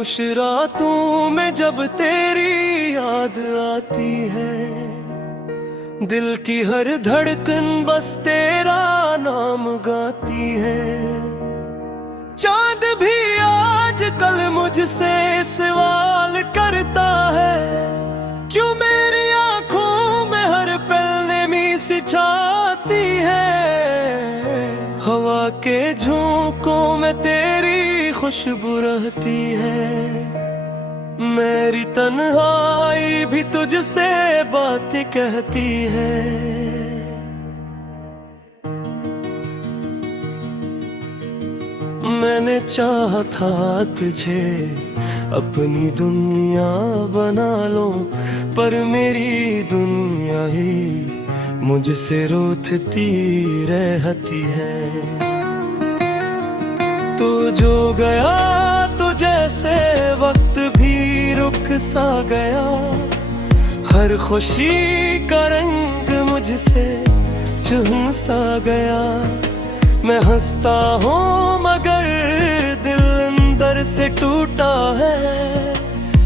खामोश रातों में जब तेरी याद आती है, दिल की हर धड़कन बस तेरा नाम गाती है। चांद भी आजकल मुझसे सवाल करता है, क्यों मेरी आंखों में हर पल नमी सी छाती है। हवा के झोंकों में तेरी खुशबू रहती है, मेरी तन्हाई भी तुझसे बातें कहती है। मैंने चाहा था तुझे अपनी दुनिया बना लो, पर मेरी दुनिया ही मुझसे रूठती रहती है। तू जो गया तो जैसे वक्त भी रुक सा गया, हर खुशी का रंग मुझसे चुन सा गया। मैं हंसता हूँ मगर दिल अंदर से टूटा है,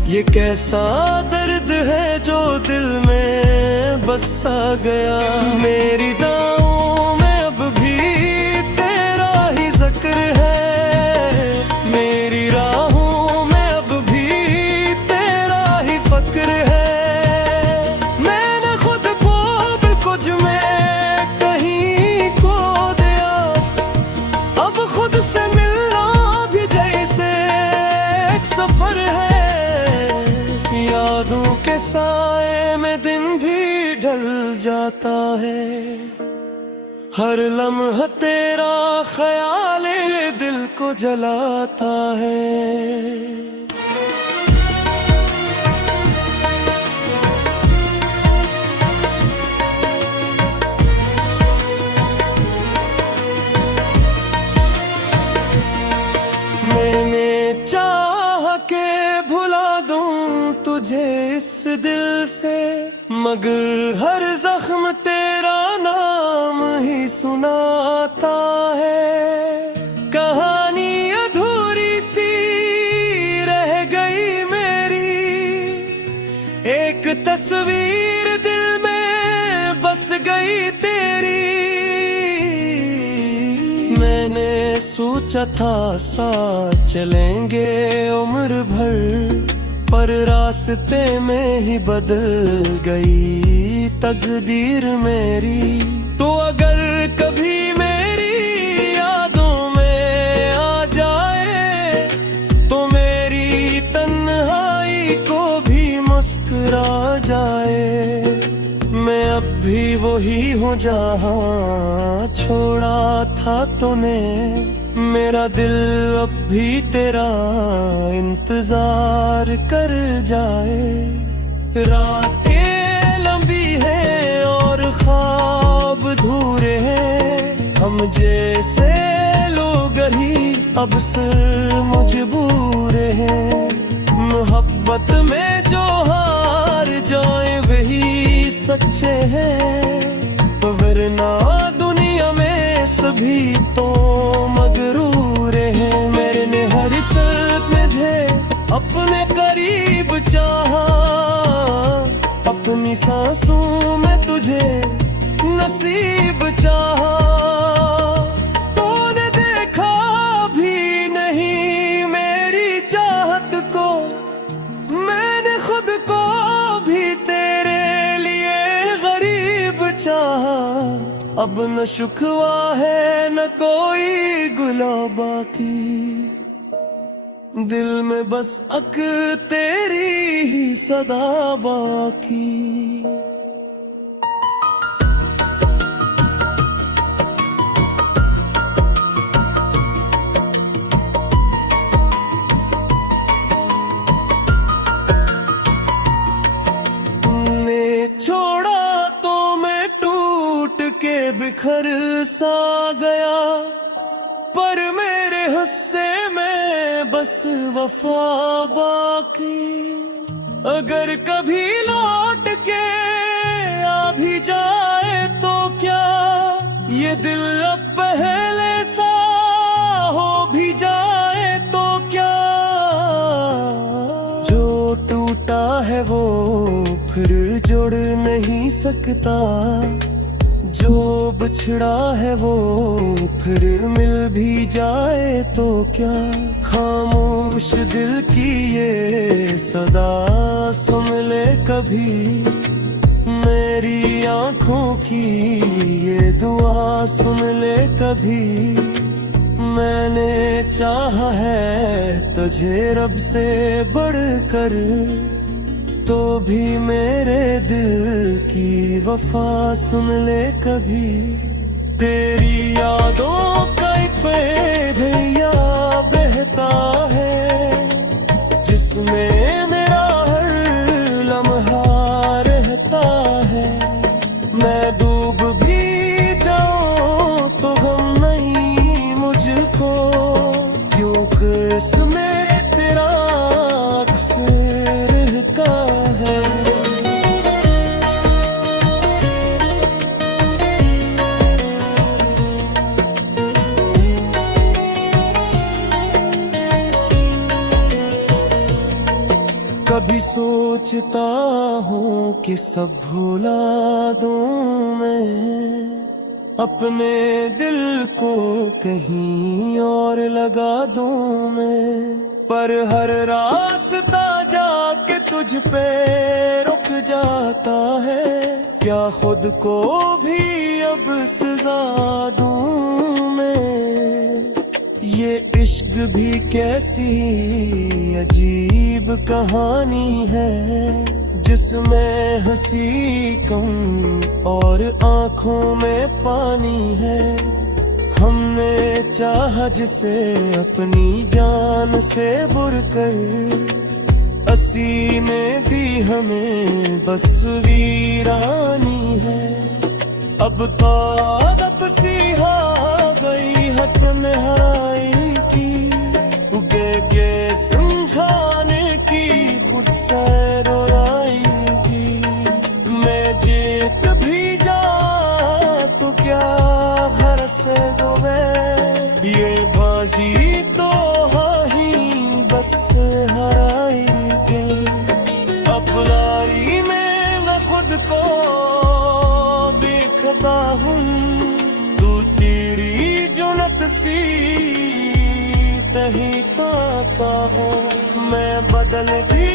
ये कैसा दर्द है जो दिल में बस सा गया। मेरी दाओं में अब भी तेरा ही जिक्र है, मेरी राहों में अब भी तेरा ही फक्र है। मैंने खुद को भी कुछ में कहीं खो दिया, अब खुद से मिलना भी जैसे एक सफर है। यादों के साए में दिन भी ढल जाता है, हर लम्हा तेरा ख्याल दिल को जलाता है। मैंने चाहा के भुला दूं तुझे इस दिल से, मगर हर जख्म तेरा नाम ही सुनाता है। कहानी अधूरी सी रह गई मेरी, एक तस्वीर दिल में बस गई तेरी। मैंने सोचा था साथ चलेंगे उम्र भर, पर रास्ते में ही बदल गई तकदीर मेरी। तो अगर कभी मेरी यादों में आ जाए, तो मेरी तन्हाई को भी मुस्कुरा जाए। मैं अब भी वही हूँ जहाँ छोड़ा था तूने, मेरा दिल अब भी तेरा इंतजार कर जाए। रातें लंबी है और ख्वाब अधूरे हैं, हम जैसे लोग ही अब सिर मजबूर हैं। मोहब्बत में जो हार जाए वही सच्चे हैं, वरना दुनिया में सभी तो मगरूर हैं। मैंने हर तक मुझे अपने करीब चाहा, अपनी सांसों में तुझे नसीब चाहा। तूने देखा भी नहीं मेरी चाहत को, मैंने खुद को भी तेरे लिए गरीब चाहा। अब न शुक्वा है न कोई गुला बाकी, दिल में बस अक तेरी ही सदा बाकी। ने छोड़ा तो मैं टूट के बिखर सा गया, पर मेरे हिस्से में बस वफा बाकी। अगर कभी लौट के आ भी जाए तो क्या, ये दिल अब पहले सा हो भी जाए तो क्या। है वो फिर जुड़ नहीं सकता, जो बिछड़ा है वो फिर मिल भी जाए तो क्या। खामोश दिल की ये सदा सुन ले कभी, मेरी आंखों की ये दुआ सुन ले कभी। मैंने चाहा है तुझे रब से बढ़कर, तो भी मेरे दिल की वफा सुन ले कभी। तेरी यादों का एक भैया बहता है, जिसमें मेरा हर लम्हा रहता है। मैं डूब भी जाऊं तो गम नहीं मुझको, क्योंकि इसमें तेरा अक्स रहता है। कभी सोचता हूँ कि सब भुला दूँ मैं, अपने दिल को कहीं और लगा दूँ मैं। पर हर रास्ता जाके तुझ पे रुक जाता है, क्या खुद को भी अब सजा दूँ मैं। ये इश्क भी कैसी अजीब कहानी है, जिसमें हंसी कम और आंखों में पानी है। हमने चाहा जिसे अपनी जान से बुरकर, असी ने दी हमें बस वीरानी है। अब तो आदत सी आ गई है तन्हाई की, उगे के समझाने की खुद से रोआएगी। मैं जीत भी जा तो क्या घर से दो मैं, ये बाजी तो हाँ ही बस हाराएगी। अपनाई में मैं खुद को देखता हूँ, तू तेरी जुनत सी तही पाता हूँ। मैं बदलती